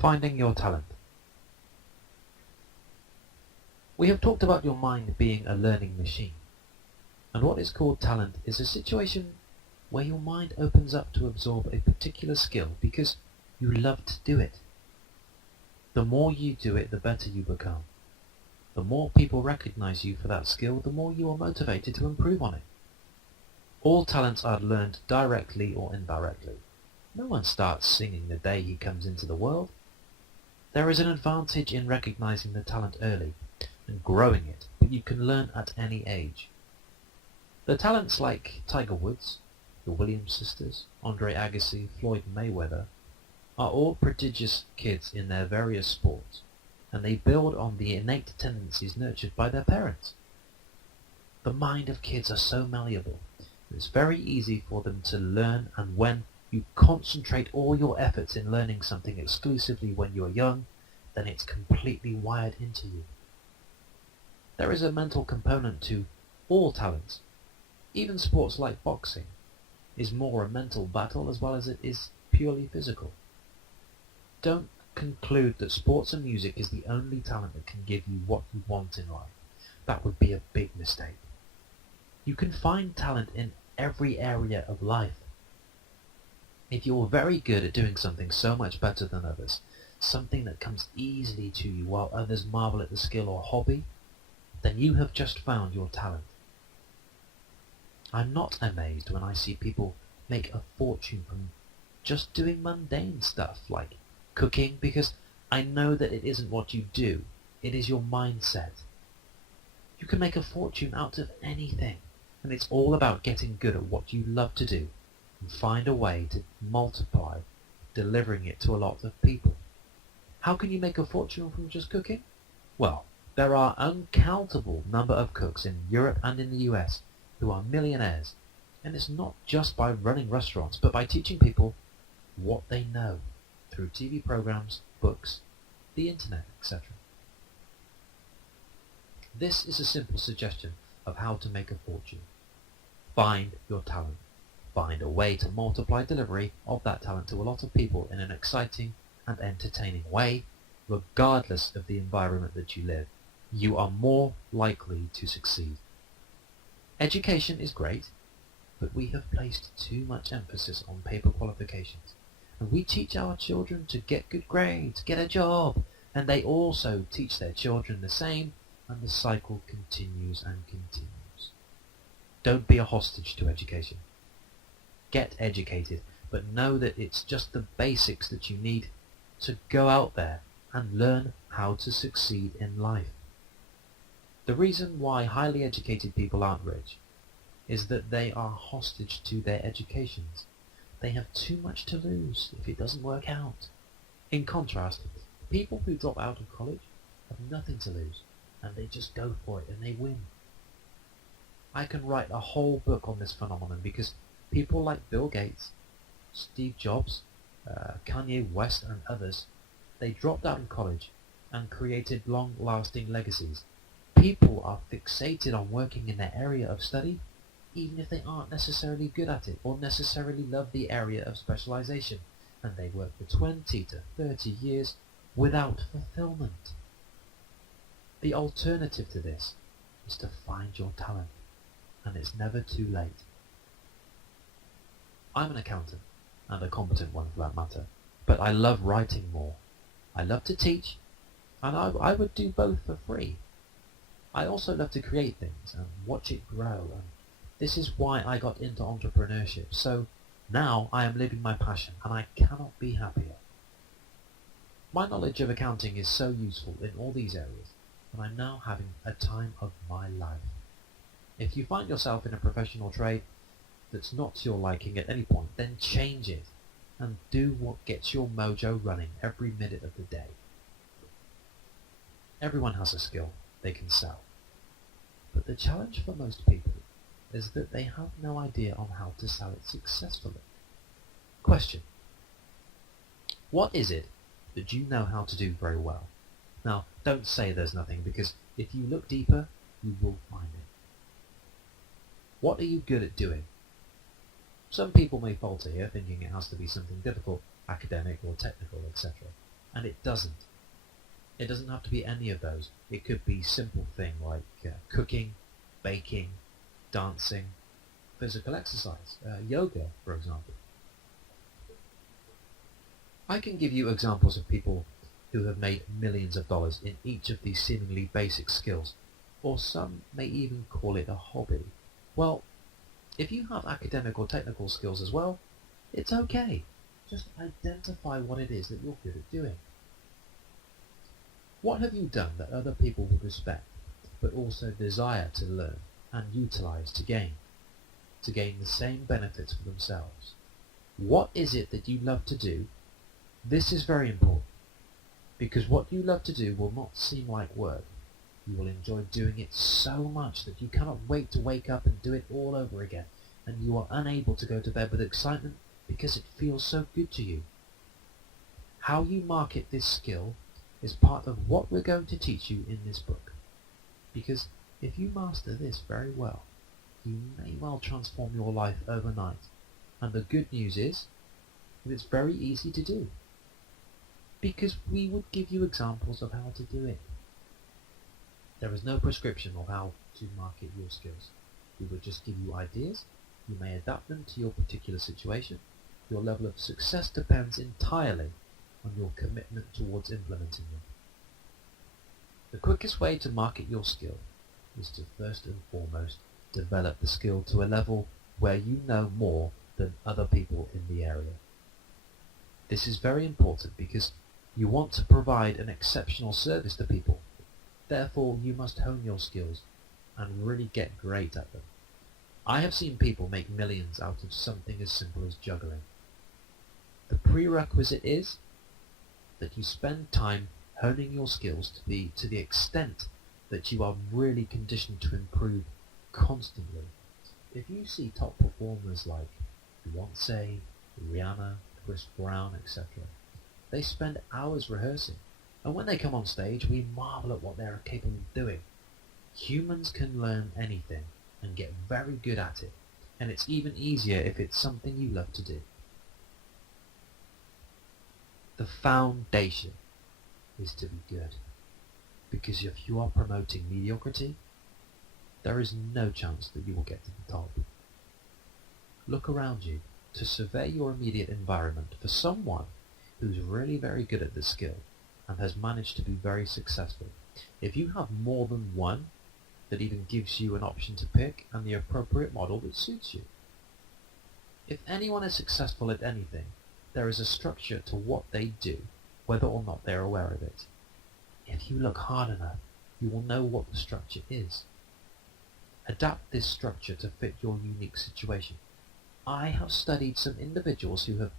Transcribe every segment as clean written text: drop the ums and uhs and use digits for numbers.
Finding your talent. We have talked about your mind being a learning machine, and what is called talent is a situation where your mind opens up to absorb a particular skill because you love to do it. The more you do it, the better you become. The more people recognize you for that skill, the more you are motivated to improve on it. All talents are learned directly or indirectly. No one starts singing the day he comes into the world. There is an advantage in recognizing the talent early and growing it, but you can learn at any age. The talents like Tiger Woods, the Williams sisters, Andre Agassi, Floyd Mayweather, are all prodigious kids in their various sports, and they build on the innate tendencies nurtured by their parents. The mind of kids are so malleable. It's very easy for them to learn, and when you concentrate all your efforts in learning something exclusively when you're young, then it's completely wired into you. There is a mental component to all talents. Even sports like boxing is more a mental battle as well as it is purely physical. Don't conclude that sports and music is the only talent that can give you what you want in life. That would be a big mistake. You can find talent in every area of life. If you're very good at doing something so much better than others, something that comes easily to you while others marvel at the skill or hobby, then you have just found your talent. I'm not amazed when I see people make a fortune from just doing mundane stuff like cooking, because I know that it isn't what you do, it is your mindset. You can make a fortune out of anything, and it's all about getting good at what you love to do and find a way to multiply delivering it to a lot of people. How can you make a fortune from just cooking? Well, there are uncountable number of cooks in Europe and in the US who are millionaires, and it's not just by running restaurants, but by teaching people what they know through TV programs, books, the internet, etc. This is a simple suggestion of how to make a fortune. Find your talent. Find a way to multiply delivery of that talent to a lot of people in an exciting and entertaining way, regardless of the environment that you live. You are more likely to succeed. Education is great, but we have placed too much emphasis on paper qualifications. And we teach our children to get good grades, get a job, and they also teach their children the same, and the cycle continues and continues. Don't be a hostage to education. Get educated, but know that it's just the basics that you need to go out there and learn how to succeed in life. The reason why highly educated people aren't rich is that they are hostage to their educations. They have too much to lose if it doesn't work out. In contrast, people who drop out of college have nothing to lose, and they just go for it and they win. I can write a whole book on this phenomenon because people like Bill Gates, Steve Jobs, Kanye West and others, they dropped out of college and created long-lasting legacies. People are fixated on working in their area of study, even if they aren't necessarily good at it or necessarily love the area of specialization, and they work for 20 to 30 years without fulfillment. The alternative to this is to find your talent, and it's never too late. I'm an accountant, and a competent one for that matter, but I love writing more. I love to teach, and I would do both for free. I also love to create things and watch it grow, and this is why I got into entrepreneurship. So now I am living my passion, and I cannot be happier. My knowledge of accounting is so useful in all these areas, and I'm now having a time of my life. If you find yourself in a professional trade that's not to your liking at any point, then change it and do what gets your mojo running every minute of the day. Everyone has a skill they can sell, but the challenge for most people is that they have no idea on how to sell it successfully. Question: what is it that you know how to do very well? Now, don't say there's nothing, because if you look deeper, you will find it. What are you good at doing? Some people may falter here, thinking it has to be something difficult, academic or technical, etc. And it doesn't. It doesn't have to be any of those. It could be simple thing like cooking, baking, dancing, physical exercise, yoga, for example. I can give you examples of people who have made millions of dollars in each of these seemingly basic skills, or some may even call it a hobby. Well, if you have academic or technical skills as well, it's okay. Just identify what it is that you're good at doing. What have you done that other people would respect, but also desire to learn and utilize to gain the same benefits for themselves? What is it that you love to do? This is very important, because what you love to do will not seem like work. You will enjoy doing it so much that you cannot wait to wake up and do it all over again, and you are unable to go to bed with excitement because it feels so good to you. How you market this skill is part of what we're going to teach you in this book, because if you master this very well, you may well transform your life overnight. And the good news is that it's very easy to do, because we would give you examples of how to do it. There is no prescription of how to market your skills. We would just give you ideas. You may adapt them to your particular situation. Your level of success depends entirely on your commitment towards implementing them. The quickest way to market your skill is to first and foremost develop the skill to a level where you know more than other people in the area. This is very important because you want to provide an exceptional service to people. Therefore, you must hone your skills and really get great at them. I have seen people make millions out of something as simple as juggling. The prerequisite is that you spend time honing your skills to the extent that you are really conditioned to improve constantly. If you see top performers like Beyonce, Rihanna, Chris Brown, etc., they spend hours rehearsing, and when they come on stage, we marvel at what they are capable of doing. Humans can learn anything and get very good at it, and it's even easier if it's something you love to do. The foundation is to be good, because if you are promoting mediocrity, there is no chance that you will get to the top. Look around you to survey your immediate environment for someone who's really very good at this skill and has managed to be very successful. If you have more than one, that even gives you an option to pick and the appropriate model that suits you. If anyone is successful at anything, there is a structure to what they do, whether or not they're aware of it. If you look hard enough, you will know what the structure is. Adapt this structure to fit your unique situation. I have studied some individuals who have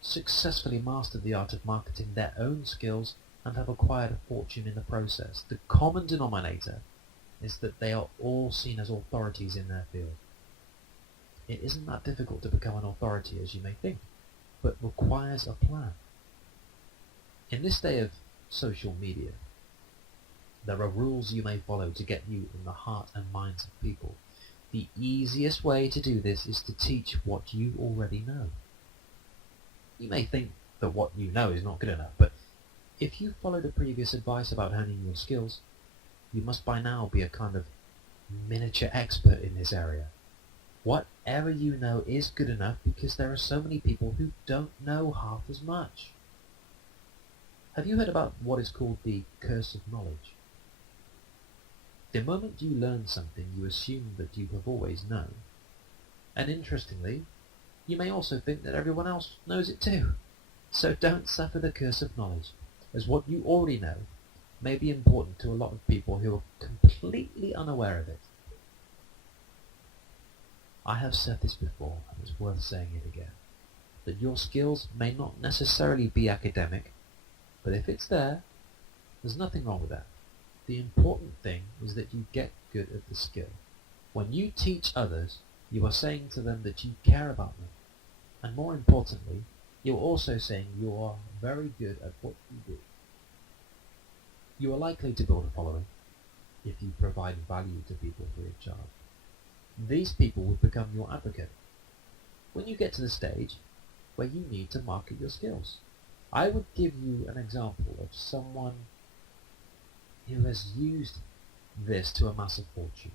successfully mastered the art of marketing their own skills and have acquired a fortune in the process. The common denominator is that they are all seen as authorities in their field. It isn't that difficult to become an authority as you may think, but requires a plan. In this day of social media, there are rules you may follow to get you in the heart and minds of people. The easiest way to do this is to teach what you already know. You may think that what you know is not good enough, but if you follow the previous advice about honing your skills, you must by now be a kind of miniature expert in this area. Whatever you know is good enough because there are so many people who don't know half as much. Have you heard about what is called the curse of knowledge? The moment you learn something, you assume that you have always known. And interestingly, you may also think that everyone else knows it too. So don't suffer the curse of knowledge, as what you already know may be important to a lot of people who are completely unaware of it. I have said this before, and it's worth saying it again, that your skills may not necessarily be academic, but if it's there, there's nothing wrong with that. The important thing is that you get good at the skill. When you teach others, you are saying to them that you care about them. And more importantly, you're also saying you are very good at what you do. You are likely to build a following if you provide value to people free of charge. These people will become your advocate when you get to the stage where you need to market your skills. I would give you an example of someone who has used this to amass a fortune.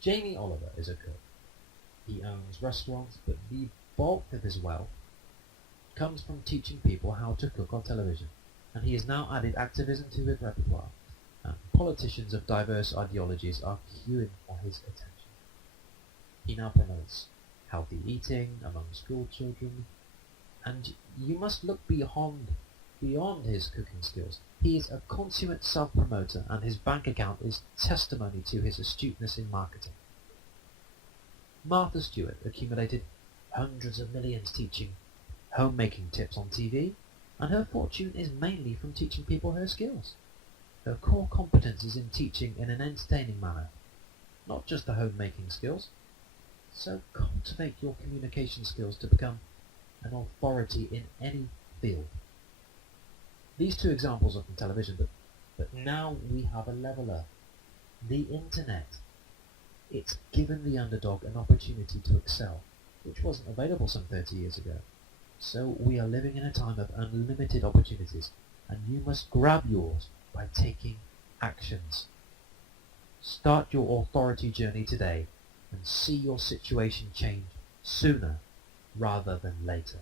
Jamie Oliver is a cook. He owns restaurants, but the bulk of his wealth comes from teaching people how to cook on television, and he has now added activism to his repertoire, and politicians of diverse ideologies are queuing for his attention. He now promotes healthy eating among school children, and you must look beyond his cooking skills. He is a consummate self-promoter, and his bank account is testimony to his astuteness in marketing. Martha Stewart accumulated hundreds of millions teaching homemaking tips on TV, and her fortune is mainly from teaching people her skills. Her core competence is in teaching in an entertaining manner, not just the homemaking skills. So cultivate your communication skills to become an authority in any field. These two examples are from television, but now we have a leveler. The internet. It's given the underdog an opportunity to excel, which wasn't available some 30 years ago. So we are living in a time of unlimited opportunities, and you must grab yours by taking actions. Start your authority journey today and see your situation change sooner rather than later.